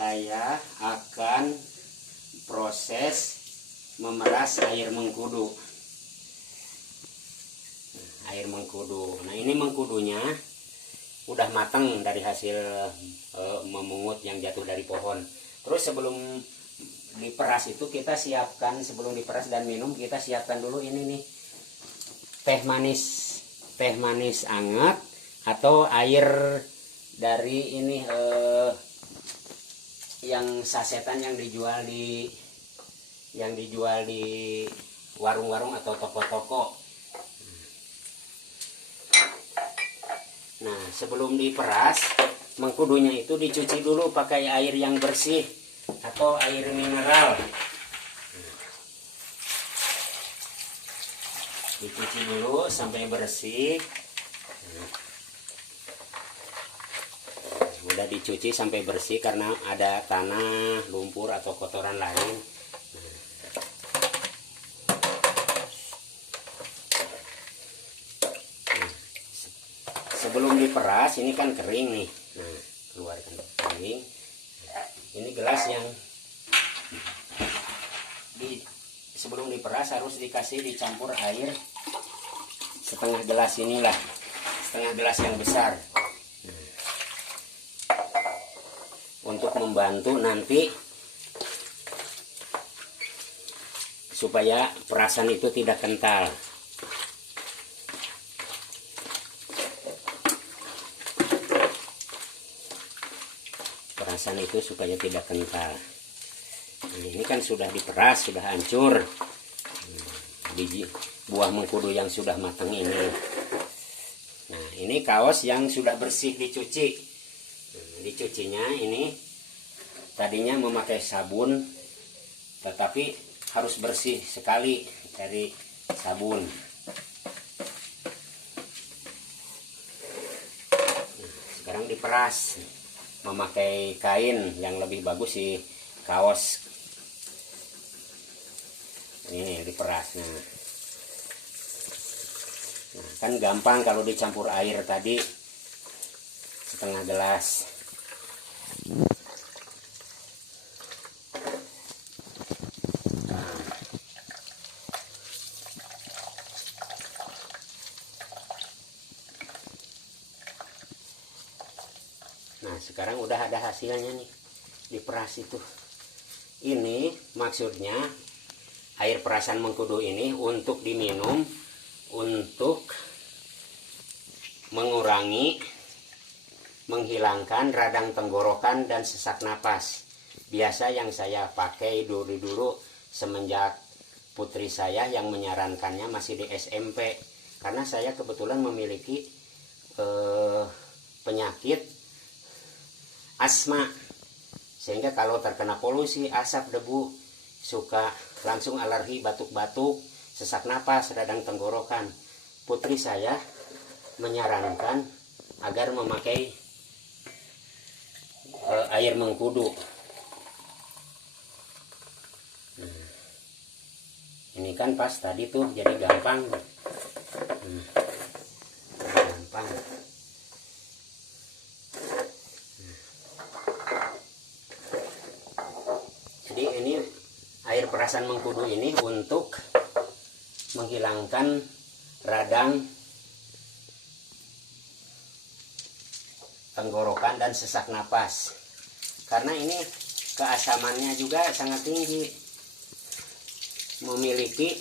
saya akan proses memeras air mengkudu. Air mengkudu. Nah, ini mengkudunya udah matang dari hasil memungut yang jatuh dari pohon. Terus sebelum diperas itu kita siapkan, sebelum diperas dan minum kita siapkan dulu ini nih, teh manis anget atau air dari ini yang sasetan yang dijual di warung-warung atau toko-toko. Nah, sebelum diperas, mengkudunya itu dicuci dulu pakai air yang bersih atau air mineral. Dicuci dulu sampai bersih. Udah dicuci sampai bersih karena ada tanah, lumpur atau kotoran lain. Sebelum diperas ini kan kering nih. Nah, keluarkan kering. Ini gelas yang sebelum diperas harus dicampur air setengah gelas inilah, setengah gelas yang besar. Nah, untuk membantu nanti supaya perasan itu tidak kental. Perasan itu supaya tidak kental. Nah, ini kan sudah diperas, sudah hancur biji buah mengkudu yang sudah matang ini. Nah, ini kaos yang sudah bersih dicuci. Dicucinya ini tadinya memakai sabun, tetapi harus bersih sekali dari sabun. Nah, sekarang diperas memakai kain yang lebih bagus sih, kaos ini diperas. Nah, kan gampang kalau dicampur air tadi setengah gelas. Nah, sekarang udah ada hasilnya nih, diperas itu. Ini maksudnya air perasan mengkudu ini untuk diminum, untuk menghilangkan radang tenggorokan dan sesak napas. Biasa yang saya pakai dulu semenjak putri saya yang menyarankannya masih di SMP, karena saya kebetulan memiliki penyakit asma, sehingga kalau terkena polusi, asap, debu, suka langsung alergi, batuk-batuk, sesak napas, radang tenggorokan. Putri saya menyarankan agar memakai air mengkudu. Nah, ini kan pas tadi tuh, jadi gampang. Gampang. Jadi ini air perasan mengkudu ini untuk menghilangkan radang tenggorokan dan sesak napas. Karena ini keasamannya juga sangat tinggi, memiliki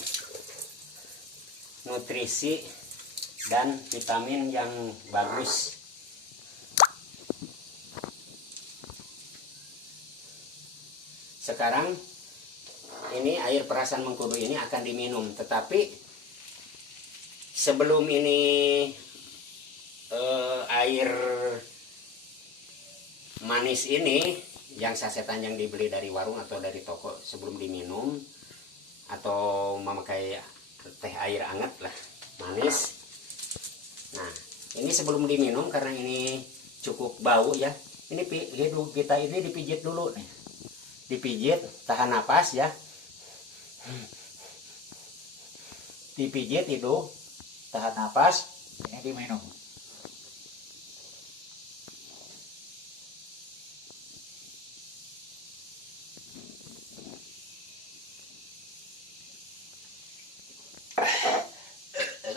nutrisi dan vitamin yang bagus. Sekarang ini air perasan mengkudu ini akan diminum, tetapi sebelum ini air manis ini yang sasetan yang dibeli dari warung atau dari toko, sebelum diminum atau memakai teh air hangat lah manis. Nah, ini sebelum diminum karena ini cukup bau ya, ini hidung kita ini dipijit dulu nih. Dipijit, tahan napas ya. Dipijit hidung, tahan napas, ini diminum.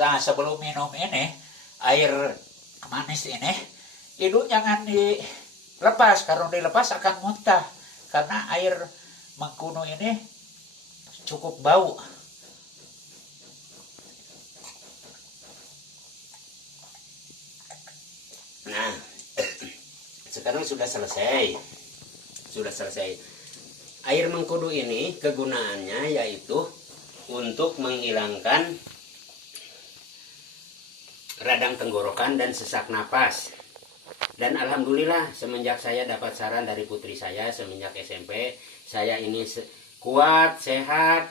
Nah, sebelum minum ini air manis ini, hidung jangan dilepas. Kalau dilepas akan muntah karena air Mengkudu ini cukup bau. Nah, sekarang sudah selesai. Air mengkudu ini kegunaannya yaitu untuk menghilangkan radang tenggorokan dan sesak napas. Dan alhamdulillah semenjak saya dapat saran dari putri saya semenjak SMP, saya ini kuat, sehat.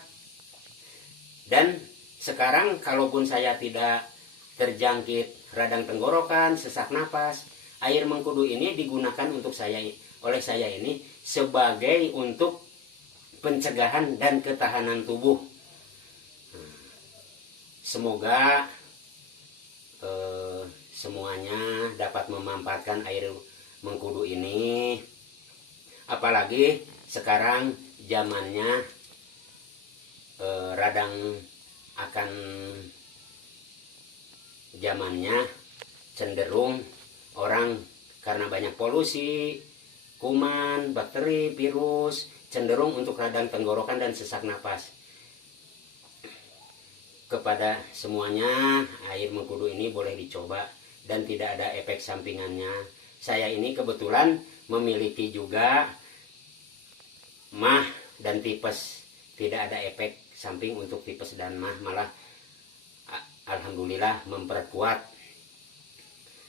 Dan sekarang kalaupun saya tidak terjangkit radang tenggorokan, sesak napas, air mengkudu ini digunakan oleh saya ini sebagai untuk pencegahan dan ketahanan tubuh. Semoga semuanya dapat memanfaatkan air mengkudu ini. Apalagi sekarang zamannya zamannya cenderung orang karena banyak polusi, kuman, bakteri, virus, cenderung untuk radang tenggorokan dan sesak napas. Kepada semuanya, air mengkudu ini boleh dicoba dan tidak ada efek sampingannya. Saya ini kebetulan memiliki juga mah dan tipes. Tidak ada efek samping untuk tipes dan mah, malah alhamdulillah memperkuat